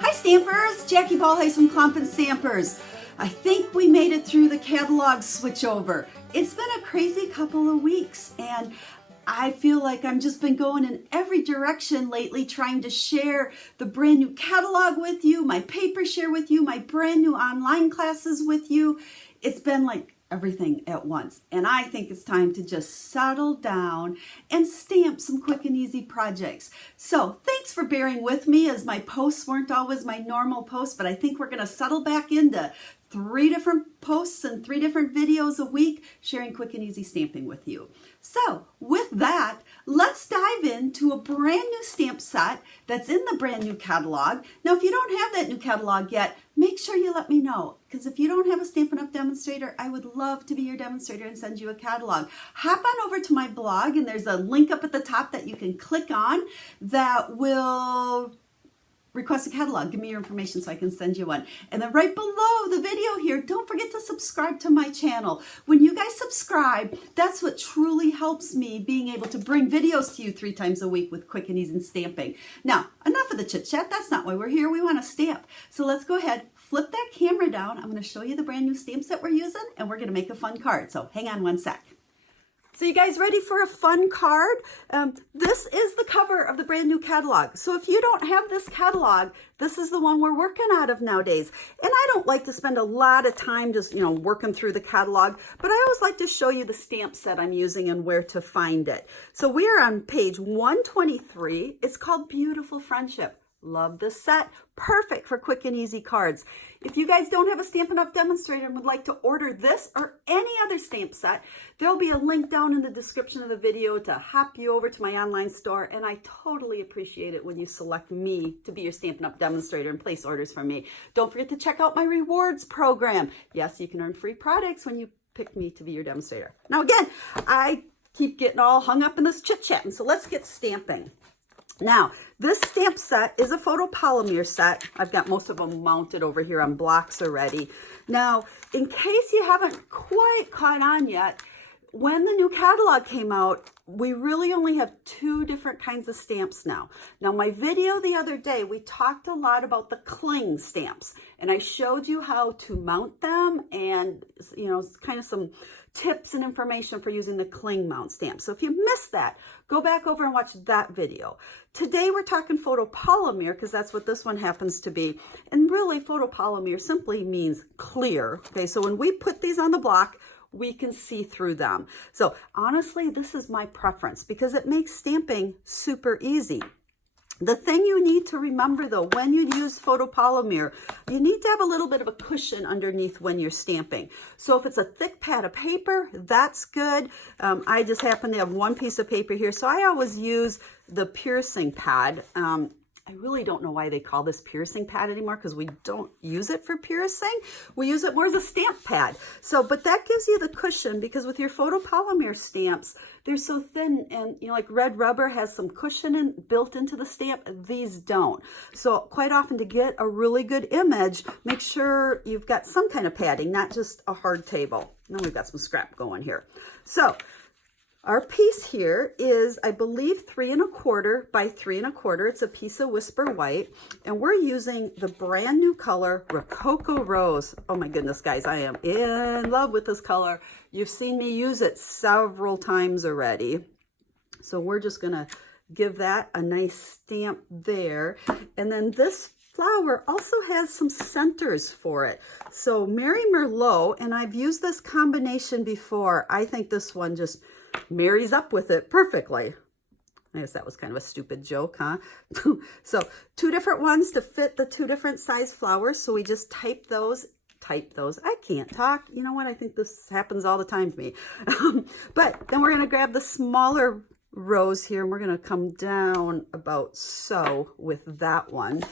Hi Stampers, Jackie Bolhuis from Klompen Stampers. I think we made it through the catalog switchover. It's been a crazy couple of weeks and I feel like I've just been going in every direction lately trying to share the brand new catalog with you, my paper share with you, my brand new online classes with you. It's been like everything at once. And I think it's time to just settle down and stamp some quick and easy projects. So thanks for bearing with me, as my posts weren't always my normal posts, but I think we're going to settle back into 3 different posts and 3 different videos a week sharing quick and easy stamping with you. So with that, let's dive into a brand new stamp set that's in the brand new catalog. Now, if you don't have that new catalog yet, make sure you let me know, because if you don't have a Stampin' Up! Demonstrator, I would love to be your demonstrator and send you a catalog. Hop on over to my blog, and there's a link up at the top that you can click on that will request a catalog. Give me your information so I can send you one. And then right below the video here, don't forget to subscribe to my channel. When you guys subscribe, that's what truly helps me being able to bring videos to you 3 times a week with quick and easy stamping. Now, enough of the chit chat. That's not why we're here. We want to stamp. So let's go ahead, flip that camera down. I'm going to show you the brand new stamps that we're using, and we're going to make a fun card. So hang on one sec. So you guys ready for a fun card? This is the cover of the brand new catalog. So if you don't have this catalog, this is the one we're working out of nowadays. And I don't like to spend a lot of time just, working through the catalog, but I always like to show you the stamp set I'm using and where to find it. So we are on page 123. It's called Beautiful Friendship. Love this set. Perfect for quick and easy cards. If you guys don't have a Stampin' Up! Demonstrator and would like to order this or any other stamp set, there'll be a link down in the description of the video to hop you over to my online store, and I totally appreciate it when you select me to be your Stampin' Up! Demonstrator and place orders from me. Don't forget to check out my rewards program. Yes, you can earn free products when you pick me to be your demonstrator. Now again, I keep getting all hung up in this chit-chatting, so let's get stamping. Now, this stamp set is a photopolymer set. I've got most of them mounted over here on blocks already. Now, in case you haven't quite caught on yet, when the new catalog came out, we really only have 2 different kinds of stamps now. Now, my video the other day, we talked a lot about the cling stamps, and I showed you how to mount them and, kind of some tips and information for using the cling mount stamp. So if you missed that, go back over and watch that video. Today we're talking photopolymer, because that's what this one happens to be. And really, photopolymer simply means clear. Okay, so when we put these on the block, we can see through them. So honestly, this is my preference because it makes stamping super easy. The thing you need to remember though, when you use photopolymer, you need to have a little bit of a cushion underneath when you're stamping. So if it's a thick pad of paper, that's good. I just happen to have 1 piece of paper here, so I always use the piercing pad. I really don't know why they call this piercing pad anymore, because we don't use it for piercing. We use it more as a stamp pad. So, but that gives you the cushion, because with your photopolymer stamps, they're so thin, and like red rubber has some cushion built into the stamp. These don't. So quite often, to get a really good image, make sure you've got some kind of padding, not just a hard table. Then we've got some scrap going here. So our piece here is, I believe, 3 1/4 by 3 1/4. It's a piece of Whisper White, and we're using the brand new color Rococo Rose. Oh my goodness, guys, I am in love with this color. You've seen me use it several times already. So we're just gonna give that a nice stamp there. And then this flower also has some centers for it. So Mary Merlot, and I've used this combination before. I think this one just marries up with it perfectly. I guess that was kind of a stupid joke, huh? So 2 different ones to fit the 2 different size flowers. So we just type those. I can't talk. You know what? I think this happens all the time to me. But then we're going to grab the smaller rose here, and we're going to come down about so with that one.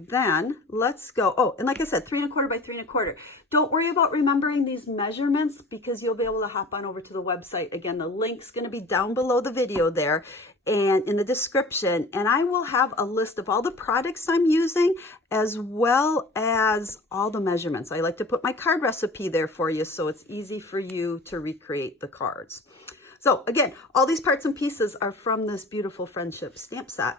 Then let's go. Oh, and like I said, 3 1/4 by 3 1/4. Don't worry about remembering these measurements, because you'll be able to hop on over to the website. Again, the link's going to be down below the video there and in the description. And I will have a list of all the products I'm using, as well as all the measurements. I like to put my card recipe there for you, so it's easy for you to recreate the cards. So again, all these parts and pieces are from this beautiful friendship stamp set.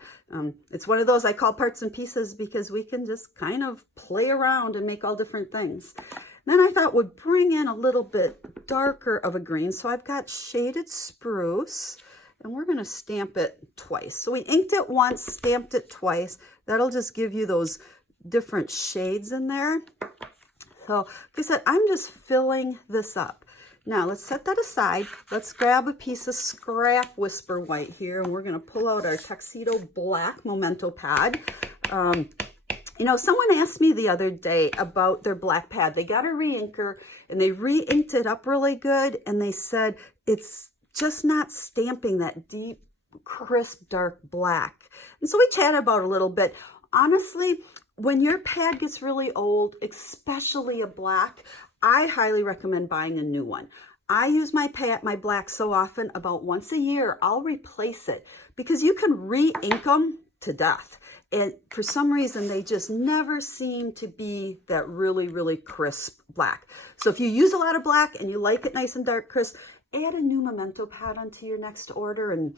It's one of those I call parts and pieces because we can just kind of play around and make all different things. Then I thought would bring in a little bit darker of a green. So I've got shaded spruce, and we're going to stamp it twice. So we inked it once, stamped it twice. That'll just give you those different shades in there. So like I said, I'm just filling this up. Now let's set that aside. Let's grab a piece of scrap Whisper White here, and we're going to pull out our Tuxedo Black Memento pad. You know, someone asked me the other day about their black pad. They got a re-inker and they re-inked it up really good, and they said it's just not stamping that deep, crisp, dark black. And so we chatted about it a little bit. Honestly, when your pad gets really old, especially a black, I highly recommend buying a new one. I use my black so often, about once a year, I'll replace it because you can re-ink them to death. And for some reason, they just never seem to be that really, really crisp black. So if you use a lot of black and you like it nice and dark crisp, add a new Memento pad onto your next order and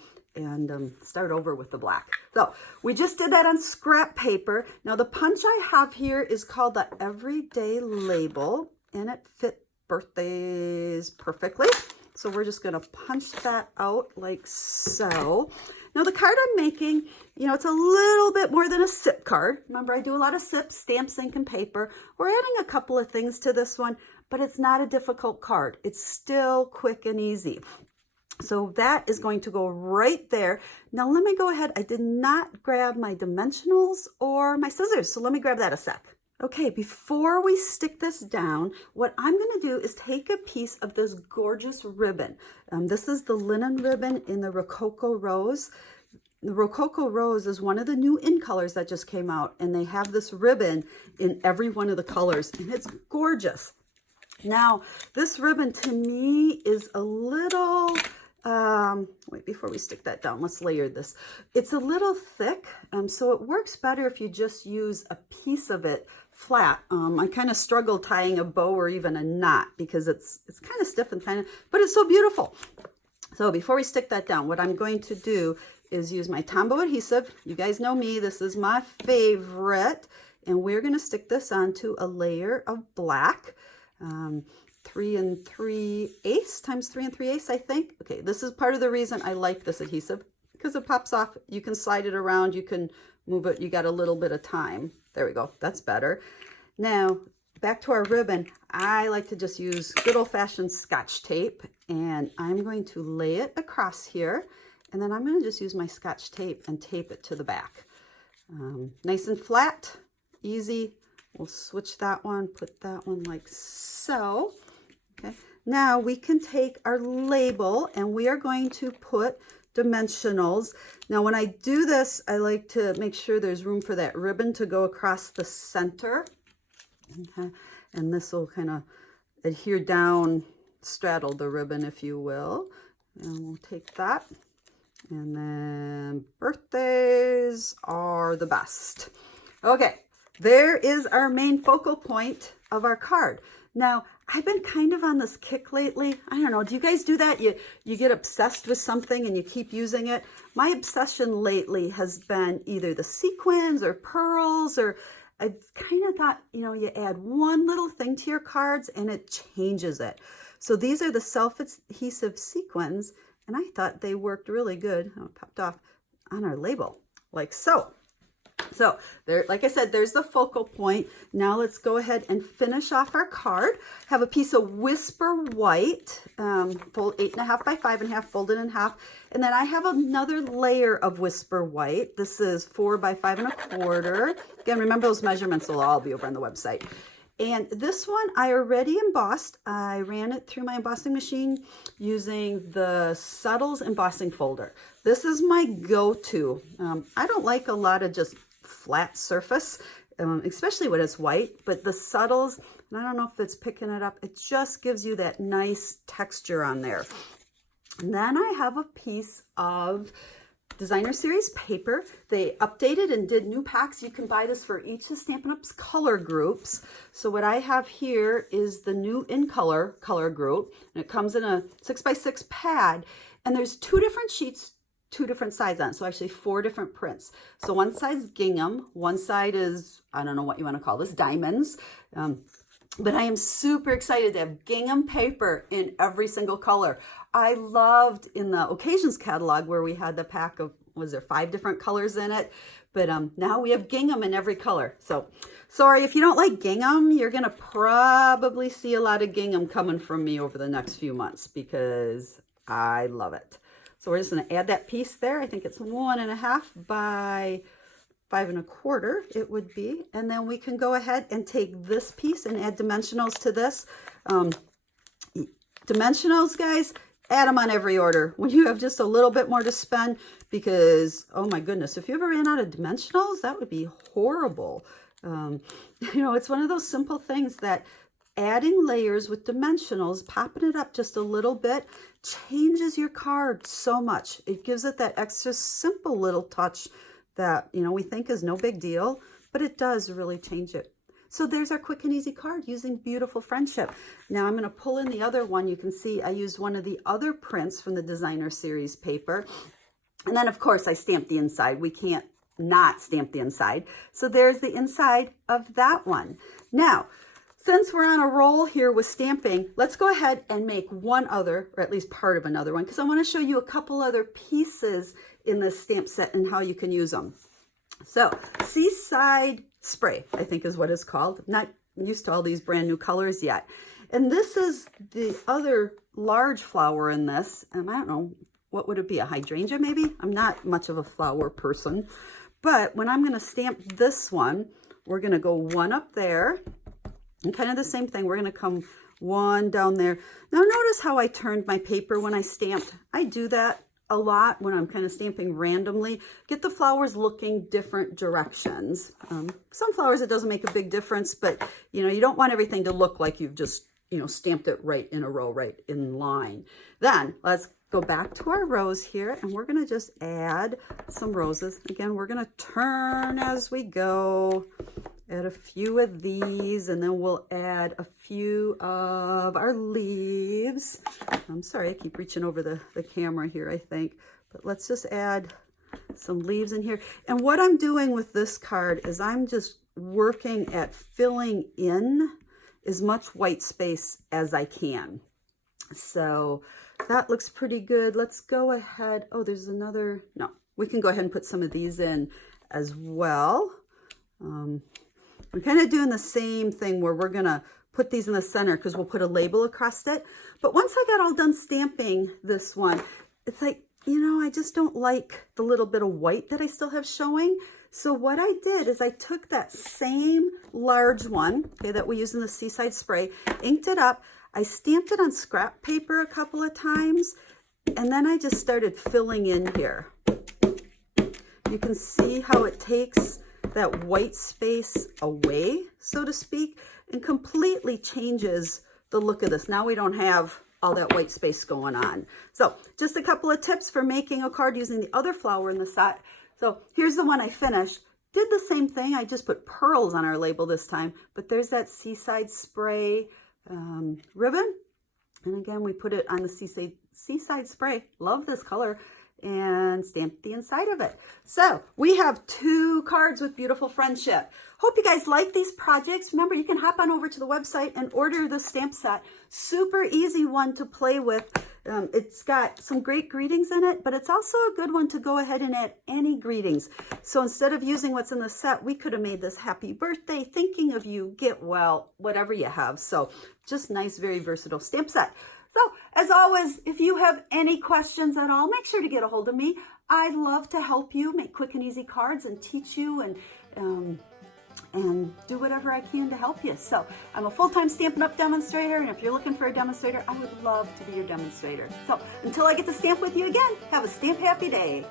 start over with the black. So we just did that on scrap paper. Now the punch I have here is called the Everyday Label, and it fit birthdays perfectly. So we're just going to punch that out like so. Now the card I'm making, you know, it's a little bit more than a SIP card. Remember, I do a lot of SIP, stamps, ink, and paper. We're adding a couple of things to this one, but it's not a difficult card. It's still quick and easy. So that is going to go right there. Now let me go ahead. I did not grab my dimensionals or my scissors, so let me grab that a sec. Okay, before we stick this down, what I'm going to do is take a piece of this gorgeous ribbon. This is the linen ribbon in the Rococo Rose. The Rococo Rose is one of the new in colors that just came out, and they have this ribbon in every one of the colors, and it's gorgeous. Now, this ribbon to me is a little... wait, before we stick that down, let's layer this. It's a little thick, so it works better if you just use a piece of it flat. I kind of struggle tying a bow or even a knot because it's kind of stiff and kind of, but it's so beautiful. So before we stick that down, what I'm going to do is use my Tombow adhesive. You guys know me, this is my favorite, and we're going to stick this onto a layer of black. 3 3/8 times 3 3/8, I think. Okay, this is part of the reason I like this adhesive, because it pops off. You can slide it around, you can move it, you got a little bit of time. There we go, that's better. Now, back to our ribbon, I like to just use good old-fashioned Scotch tape, and I'm going to lay it across here, and then I'm going to just use my Scotch tape and tape it to the back. Nice and flat, easy. We'll switch that one, put that one like so. Okay, now we can take our label and we are going to put dimensionals. Now when I do this, I like to make sure there's room for that ribbon to go across the center. Okay, and this will kind of adhere down, straddle the ribbon, if you will. And we'll take that. And then birthdays are the best. Okay, there is our main focal point of our card. Now, I've been kind of on this kick lately. I don't know, do you guys do that? You get obsessed with something and you keep using it. My obsession lately has been either the sequins or pearls, or I've kind of thought, you know, you add one little thing to your cards and it changes it. So these are the self-adhesive sequins, and I thought they worked really good. Oh, it popped off on our label, like so. So there, like I said, there's the focal point. Now let's go ahead and finish off our card. Have a piece of Whisper White, fold 8.5 by 5.5, folded in half. And then I have another layer of Whisper White. This is 4 by 5.25. Again, remember those measurements will all be over on the website. And this one I already embossed. I ran it through my embossing machine using the Subtles embossing folder. This is my go-to. I don't like a lot of just flat surface, especially when it's white, but the Subtles, and I don't know if it's picking it up, it just gives you that nice texture on there. And then I have a piece of Designer Series paper. They updated and did new packs. You can buy this for each of Stampin' Up's color groups. So what I have here is the new in color group, and it comes in a 6x6 pad. And there's 2 different sheets, 2 different sides on it. So actually 4 different prints. So one side's gingham, one side is, I don't know what you want to call this, diamonds. But I am super excited to have gingham paper in every single color. I loved in the occasions catalog where we had the pack of, was there 5 different colors in it? But now we have gingham in every color. So sorry, if you don't like gingham, you're going to probably see a lot of gingham coming from me over the next few months because I love it. So we're just going to add that piece there. I think it's 1.5 by 5 1/4 it would be. And then we can go ahead and take this piece and add dimensionals to this. Dimensionals, guys, add them on every order when you have just a little bit more to spend because, oh my goodness, if you ever ran out of dimensionals, that would be horrible. It's one of those simple things that adding layers with dimensionals, popping it up just a little bit, changes your card so much. It gives it that extra simple little touch that, we think is no big deal, but it does really change it. So there's our quick and easy card using Beautiful Friendship. Now I'm going to pull in the other one. You can see I used one of the other prints from the designer series paper. And then of course I stamped the inside. We can't not stamp the inside. So there's the inside of that one. Now, since we're on a roll here with stamping, let's go ahead and make one other, or at least part of another one, because I want to show you a couple other pieces in this stamp set and how you can use them. So Seaside Spray, I think is what it's called. Not used to all these brand new colors yet. And this is the other large flower in this. And I don't know, what would it be? A hydrangea maybe? I'm not much of a flower person. But when I'm going to stamp this one, we're going to go one up there. And kind of the same thing. We're going to come one down there. Now notice how I turned my paper when I stamped. I do that a lot when I'm kind of stamping randomly. Get the flowers looking different directions. Some flowers it doesn't make a big difference, but you don't want everything to look like you've just stamped it right in a row, right in line. Then let's go back to our rows here and we're going to just add some roses. Again, we're going to turn as we go. Add a few of these and then we'll add a few of our leaves. I'm sorry, I keep reaching over the camera here, I think. But let's just add some leaves in here. And what I'm doing with this card is I'm just working at filling in as much white space as I can. So that looks pretty good. Let's go ahead. Oh, there's another. No, we can go ahead and put some of these in as well. We're kind of doing the same thing where we're going to put these in the center because we'll put a label across it. But once I got all done stamping this one, it's like, I just don't like the little bit of white that I still have showing. So what I did is I took that same large one, okay, that we use in the Seaside Spray, inked it up. I stamped it on scrap paper a couple of times, and then I just started filling in here. You can see how it takes that white space away, so to speak, and completely changes the look of this. Now we don't have all that white space going on. So just a couple of tips for making a card using the other flower in the set. So here's the one I finished. Did the same thing. I just put pearls on our label this time, but there's that Seaside Spray ribbon. And again, we put it on the Seaside Spray. Love this color. And stamp the inside of it. So we have 2 cards with Beautiful Friendship. Hope you guys like these projects. Remember, you can hop on over to the website and order the stamp set. Super easy one to play with. It's got some great greetings in it, but it's also a good one to go ahead and add any greetings. So instead of using what's in the set, we could have made this happy birthday, thinking of you, get well, whatever you have. So just nice, very versatile stamp set. So, as always, if you have any questions at all, make sure to get a hold of me. I'd love to help you make quick and easy cards and teach you and do whatever I can to help you. So, I'm a full-time Stampin' Up! Demonstrator, and if you're looking for a demonstrator, I would love to be your demonstrator. So, until I get to stamp with you again, have a stamp happy day.